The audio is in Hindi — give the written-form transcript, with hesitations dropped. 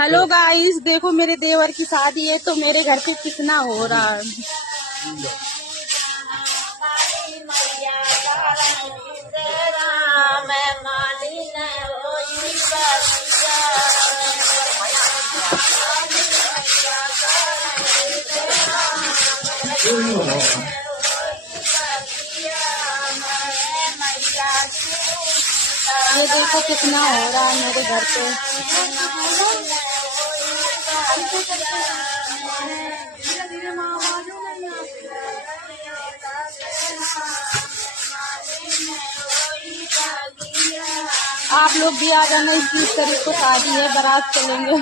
हेलो गाइस, देखो मेरे देवर की शादी है तो मेरे घर पे कितना हो रहा है। ये देखो कितना हो रहा है मेरे घर पे। आप लोग भी आ जाना, 21 तारीख को शादी है, बारात चलेंगे।